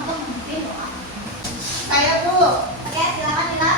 untuk memimpin doa. Saya Bu. Oke, silakan Dina.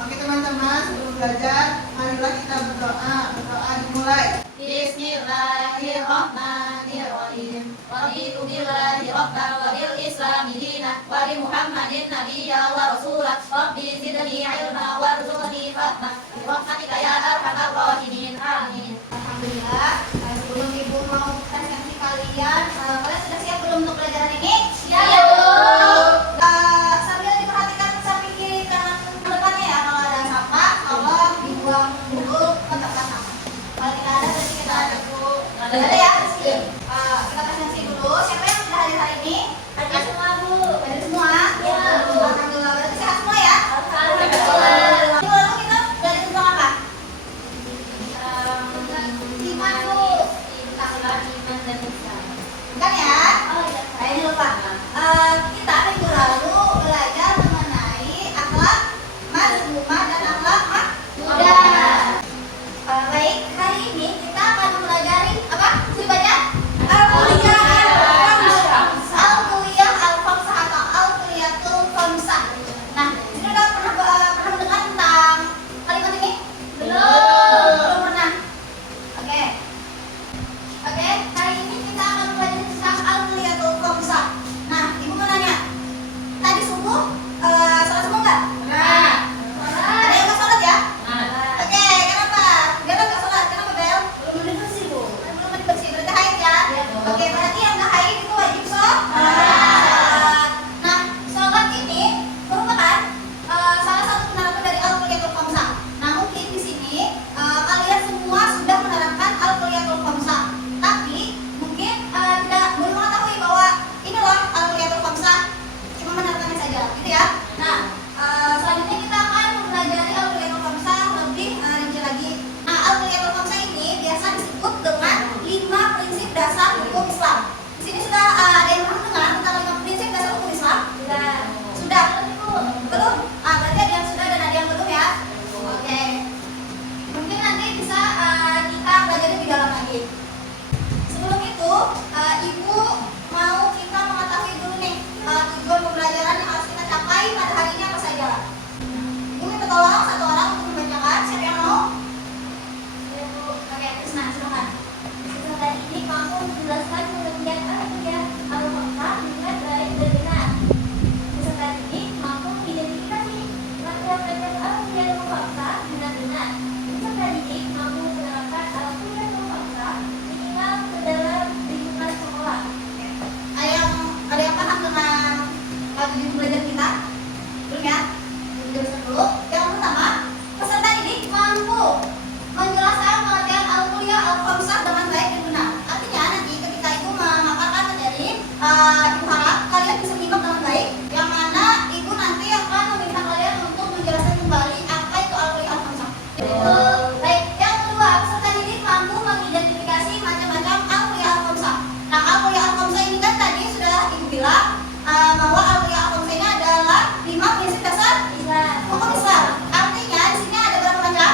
Oke teman-teman, sebelum belajar, marilah kita berdoa. Berdoa dimulai. Bismillahirrahmanirrahim. Raditu billahi rabban wa bil islami dinan wa bi Muhammadin nabiyya wa rasula. Rabbi zidni ilma warzuqni fahma. Bi rahmatika ya arhamar rahimin. Amin. Alhamdulillah. Sebelum Ibu mau presentasi kalian sudah siap belum untuk pelajaran ini? Siap, Bu. Sambil diperhatikan samping kiri kanan depannya ya. Kalau ada sampah, tolong dibuang dulu ke tempat sampah. Kalau tidak ada, berarti kita ada Bu. Ada ya, bersih. Kita presentasi dulu. Siapa yang sudah hadir hari ini? Ada semua, Bu. Ada semua? Ya. Alhamdulillah. Berarti sehat semua ya? Alhamdulillah. Lalu kita belajar tentang apa? Iman, Bu. Iman dan Islam. Bukan ya? Oh, iya. Saya lupa. Kita minggu lalu belajar mengenai akhlak mazmumah dan akhlak mahmudah. Baik, hari ini kita akan mempelajari apa? Sebanyak Al-Kuliah Al-Khamsah atau Al-Kuliyatul Khamsah. Nah, ini udah pernah mendengar tentang kalimat ini? Belum pernah. Oke. Oke, hari ini kita akan belajar tentang Al-Kuliyatul Khamsah. Nah, Ibu mau nanya. Tadi subuh salat semua enggak? Ada yang nggak salat ya? Oke, kenapa? Bel nggak salat, kenapa Bel? Belum mandi bersih Bu. Belum mandi bersih, berarti haid ya? Oke, berarti yang nggak haid itu wajib sholat. Nah, sholat ini merupakan salah satu penerapan dari Al-Kuliyatul Khamsah. Nah, mungkin di sini kalian semua sudah menerapkan Al-Kuliyatul Khamsah, tapi mungkin belum mengetahui bahwa inilah Al-Kuliyatul Khamsah, cuma menerapkannya saja, gitu ya. Nah, selanjutnya kita akan mempelajari Al-Kuliyatul Khamsah lebih rinci lagi. Nah, Al-Kuliyatul Khamsah ini biasa disebut dengan 5 prinsip dasar hukum Islam. Di sini sudah ada yang pernah dengar tentang 5 prinsip dasar hukum Islam? Sudah? Belum? Berarti ada yang sudah dan ada yang belum ya? Oke. Mungkin nanti bisa kita pelajari lebih dalam lagi. Sebelum itu, Ibu mau kita mengetahui dulu nih tujuan pembelajaran yang harus kita capai pada hari ini apa saja. Ibu minta tolong satu orang untuk membacakan. Siapa yang mau? Oke, Krisna, silakan. Kesempatan ini mampu menjelaskan pengertian Al-Kuliah Al-Khamsah dengan baik dan benar. Kesempatan ini mampu mengidentifikasi rangkaian Al-Kuliah Al-Khamsah dengan benar. Kesempatan ini mampu menerapkan Al-Kuliah Al-Khamsah minimal ke dalam lingkungan sekolah. Ada yang paham dengan tujuan belajar kita? Belum ya? Jelaskan dulu. Yang pertama, peserta didik mampu menjelaskan pengertian Al-Kuliah Al-Khamsah dengan baik dan benar. Artinya nanti ketika Ibu memaparkan materi, Ibu harap kalian bisa menyimak dengan baik. Yang mana Ibu nanti akan meminta kalian untuk menjelaskan kembali apa itu Al-Kuliah Al-Khamsah. Baik, yang kedua, peserta didik mampu mengidentifikasi macam-macam Al-Kuliah Al-Khamsah. Nah, Al-Kuliah Al-Khamsah ini kan tadi sudah Ibu bilang bahwa Al-Kuliah Al-Khamsah ini adalah 5 prinsip dasar hukum Islam. Artinya di sini ada berapa macam?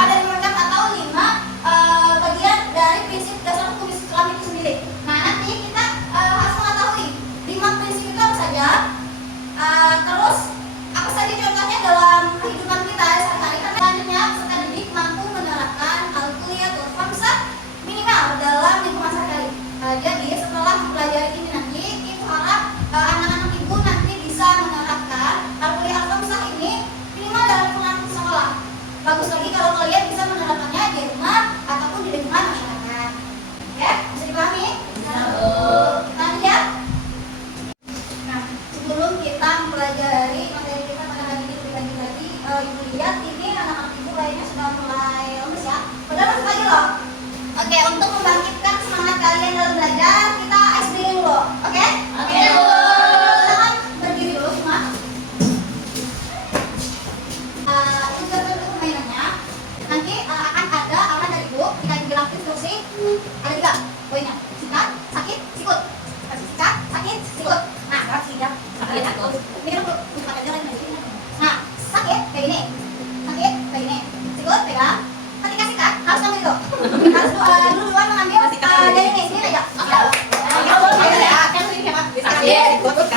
Ada 5 macam atau 5 bagian dari prinsip dasar hukum Islam itu sendiri. Nah, nanti kita harus mengetahui 5 prinsip itu apa saja. Terus apa saja contohnya dalam kehidupan kita sehari-hari. Karena selanjutnya peserta didik mampu menerapkan Al-Kuliyatul Khamsah minimal dalam lingkungan sehari-hari. Jadi setelah mempelajari ini nanti, Ibu harap anak-anak Ibu nanti bisa menerapkan Al-Kuliah Al-Khamsah ini minimal dalam lingkungan sekolah. Bagus lagi kalau kalian bisa menerapkannya di rumah ataupun di lingkungan masyarakat. Ya, bisa dipahami? Lanjut ya. Nah, sebelum kita mempelajari materi kita pada hari ini lebih lanjut lagi, Ibu lihat ini anak-anak Ibu kayaknya sudah mulai lemes ya. Padahal masih pagi loh. Oke, untuk membangkitkan semangat kalian dalam belajar, kita ice drilling dulu. Oke? Oke, Bu. Silakan berdiri dulu semua. Ini dulu permainannya. Nanti akan ada arahan dari Ibu. Kita bilang instruksi. Ada 3 poinnya. Sikat, sakit, sikut. Sikat, sakit, sikut. Nah, sikat, sakit, sikut. Ini dulu. Bukan aja lagi. Nah, sakit kayak gini. Sakit kayak gini. Sikut pegang. Ketika sikat harus ngambil itu. Harus duluan mengambil dari ini. Sini aja. Sakit, sikut.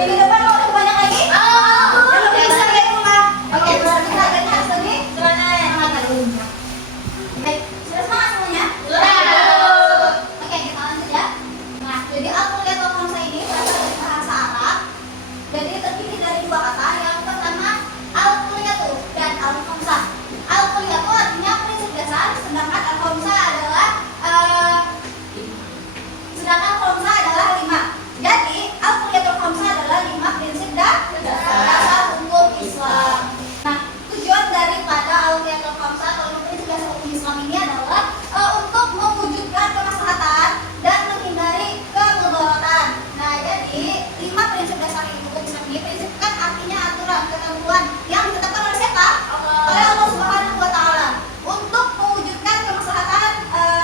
Minggu depan mau lebih banyak lagi? Yang lebih bisa lihat rumah. Oke, berarti kita akan harus lebih semangat lagi. Baik, sudah semangat semuanya? Oke, kita lanjut ya. Nah, jadi Al-Kuliyatul Khamsa ini berasal dari bahasa Arab. Jadi terdiri dari dua kata. Yang pertama Al-Kuliyatu dan Al-Khamsa. Al-Kuliyatu artinya prinsip dasar, sedangkan Al-Khamsa adalah lima. Jadi Al-Kuliyatul Khamsa adalah 5 prinsip dasar hukum Islam. Nah, tujuan daripada Al-Kuliyatul Khamsa atau 5 prinsip dasar hukum Islam ini adalah untuk mewujudkan kemaslahatan dan menghindari kemudaratan. Nah, jadi 5 prinsip dasar hukum Islam ini, prinsip kan artinya aturan, ketentuan yang ditetapkan oleh siapa? Oleh Allah Subhanahu wa taala untuk mewujudkan kemaslahatan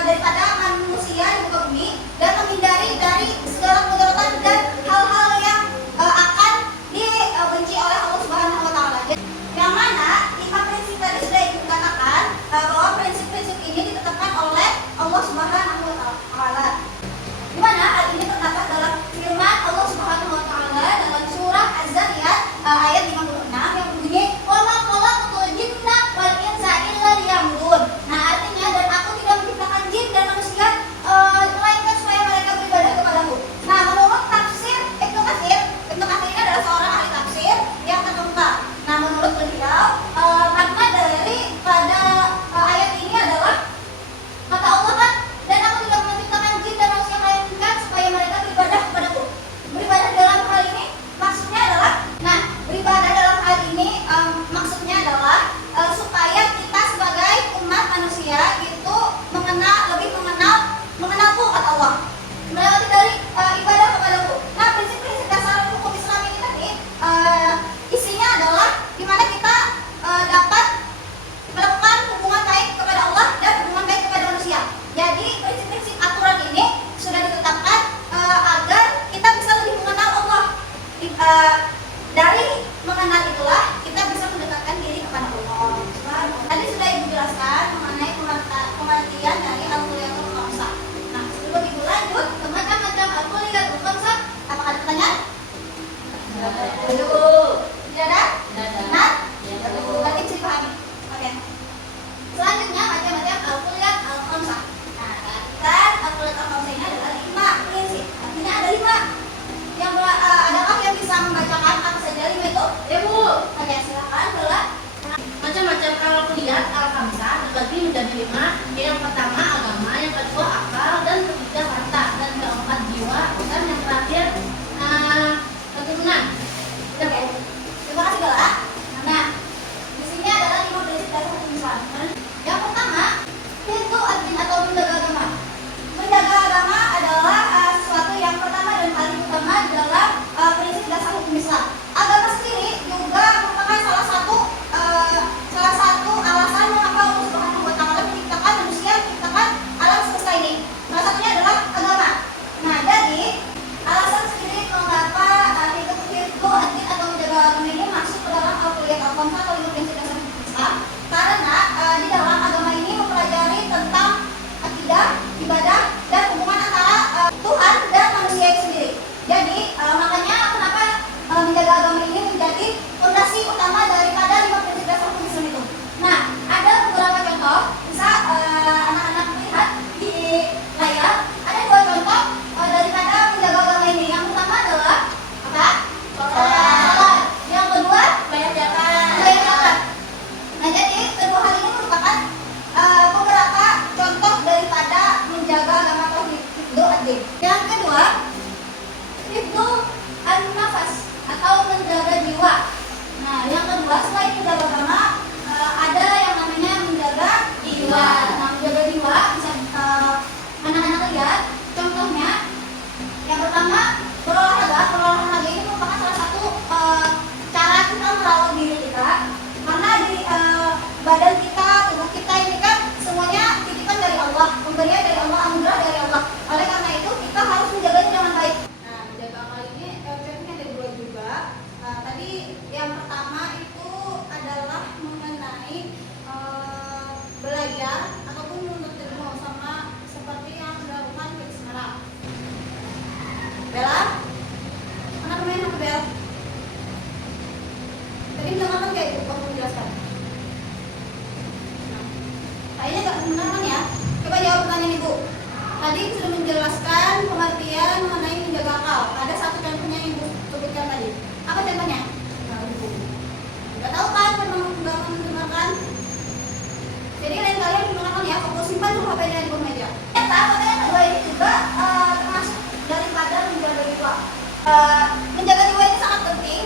daripada manusia di muka bumi dan menghindari dari segala mudaratan dan hal-hal yang akan dibenci oleh Allah Subhanahu wa taala. Yang mana 5 prinsip tadi sudah dikatakan bahwa prinsip-prinsip ini ditetapkan oleh Allah Subhanahu wa taala. Di mana hal ini terdapat dalam firman Allah Subhanahu wa taala dalam surah Az-Zariyat ayat 56 yang berbunyi wa ma khalaqtul jinna wal insa illa liya'budun. Nah, artinya dan aku tidak menciptakan jin dan manusia melainkan supaya mereka beribadah kepadaku. Nah, menurut tafsir Ibnu Katsir ini adalah seorang ahli tafsir yang terkemuka. Nah, menurut beliau makna daripada ayat ini adalah kata Allah kan, dan aku tidak menciptakan jin dan manusia melainkan supaya mereka beribadah kepadaku. Beribadah dalam hal ini maksudnya adalah, nah, beribadah dalam hal ini maksudnya adalah supaya kita sebagai umat manusia itu lebih mengenalku kata Allah, melewati dari ibadah kepadaku. Nah, prinsip-prinsip dasar hukum Islam ini tadi isinya adalah dimana kita dapat melakukan hubungan baik kepada Allah dan hubungan baik kepada manusia. Jadi prinsip-prinsip aturan ini sudah ditetapkan agar kita bisa lebih mengenal Allah. Dari mengenal itulah kita bisa mendekatkan diri kepada Allah. Tadi sudah Ibu jelaskan mengenai pengertian dari Al-Kuliyatul Khamsa. Nah, sebelum Ibu lanjut ke macam-macam Al-Kuliyatul Khamsa, apakah ada pertanyaan? Tidak ada? Nah, berarti bisa dipahami. Oke. Selanjutnya macam-macam Al-Kuliyat Al-Khamsa. Nah, kan Al-Kuliyatul Khamsa ini adalah 5 prinsip. Artinya ada 5. Yang adakah yang bisa membacakan itu kamu menjelaskan? Nah, kayaknya nggak kebenaran ya. Coba jawab pertanyaan ibu. Tadi sudah menjelaskan pengertian mengenai menjaga akal. Ada satu contohnya yang ibu sebutkan tadi. Apa contohnya? Nah, ibu nggak tahu kan, memang nggak mendengarkan. Jadi lain kali digunakan ya, fokus simpan dulu HP-nya di bawah meja. Ternyata pertanyaan kedua ini juga termasuk daripada menjaga jiwa. Menjaga jiwa ini sangat penting.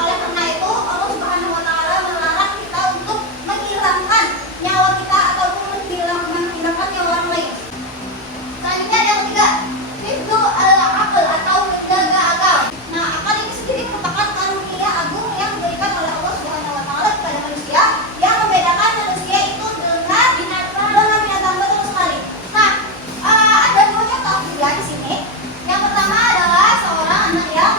Oleh karena itu Allah Subhanahu Wa Taala melarang kita untuk menghilangkan nyawa kita ataupun menghilangkan nyawa orang lain. Selanjutnya ada yang ketiga, hifdzu al-aql atau menjaga akal. Nah, akal ini sendiri merupakan karunia agung yang diberikan oleh Allah Subhanahu Wa Taala kepada manusia, yang membedakan manusia itu dengan binatang betul sekali. Nah, ada dua contoh juga di sini. Yang pertama adalah seorang anak yang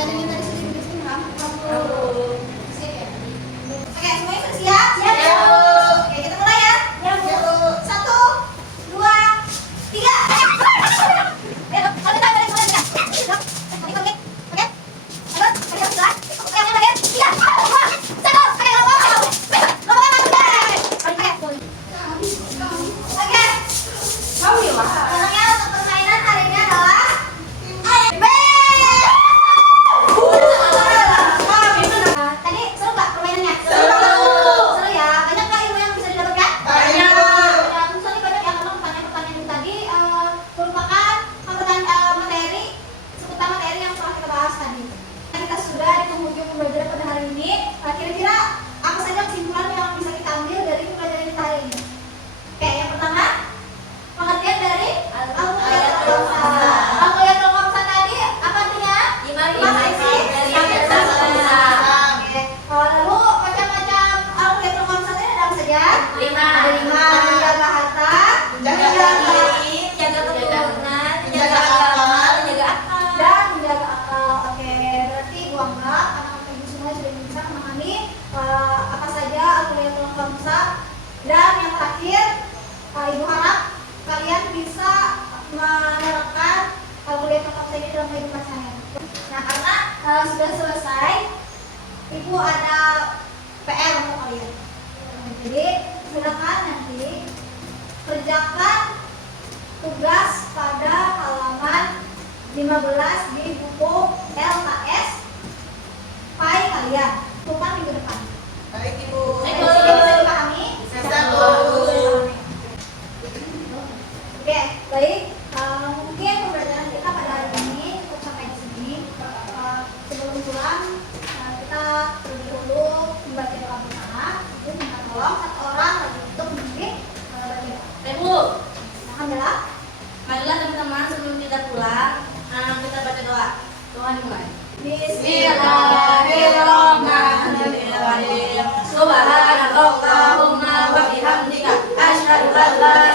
ada yang tadi sudah dibikin kan? Siap ya? Oke, semuanya sudah siap? Siap, Bu. Oke, kita mulai ya. Ya, Bu. 1, 2, 3. Ayo, kalau kita balik mulai tiga. Oke. Oke. Ayo, kalian sudah. Oke, yang bagian 3, 2, 1. Oke, lompat masuk deh. Oke. Oke. Mau ya, Wak? Pokoknya untuk permainan hari ini adalah tadi seru nggak permainannya? Seru ya. Banyak nggak ilmu yang bisa didapatkan? Banyak. Ya, tentu saja banyak yang memang pertanyaan-pertanyaan itu tadi merupakan materi seputar materi yang telah kita bahas tadi. Kita sudah di penghujung pembelajaran pada hari ini. Kira-kira apa saja kesimpulan yang bisa kita ambil dari pembelajaran kita hari ini? Oke, yang pertama pengertian dari Al-Quliyatul Khamsah. Al-Quliyatul Khamsah tadi apa artinya? Lima sisi dari yang yang bersama. bersama. Oke. Lalu macam-macam Al-Quliyatul Khamsah ini ada apa saja? Lima. Ada 5. Menjaga harta, Menjaga diri, menjaga keturunan, menjaga agama, menjaga akal. dan menjaga akal. Oke, berarti gua anggap anak-anak ibu semua sudah bisa memahami apa saja Al-Quliyatul Khamsah. Dan yang terakhir, ibu harap kalian bisa menerapkan Al-Quliyatul Khamsah ini dalam kehidupan sehari-hari. Nah, karena sudah selesai, ibu ada PR untuk kalian. Jadi silakan nanti kerjakan tugas pada halaman 15 di buku LKS PAI kalian. Tumpang minggu depan. Baik, Ibu. Baik, Bu. Bisa dipahami? Bisa, Bu. Oke, baik. Mungkin pembelajaran kita pada hari ini cukup sampai di sini. Sebelum pulang, kita terlebih dahulu membaca doa bersama. Itu minta tolong satu orang lagi untuk memimpin baca doa. Ibu, Alhamdulillah. marilah teman-teman sebelum kita pulang, kita baca doa. Doa dimulai. Bismillahirrahmanirrahim. Subhanakallahumma wa bihamdika asyhadu an la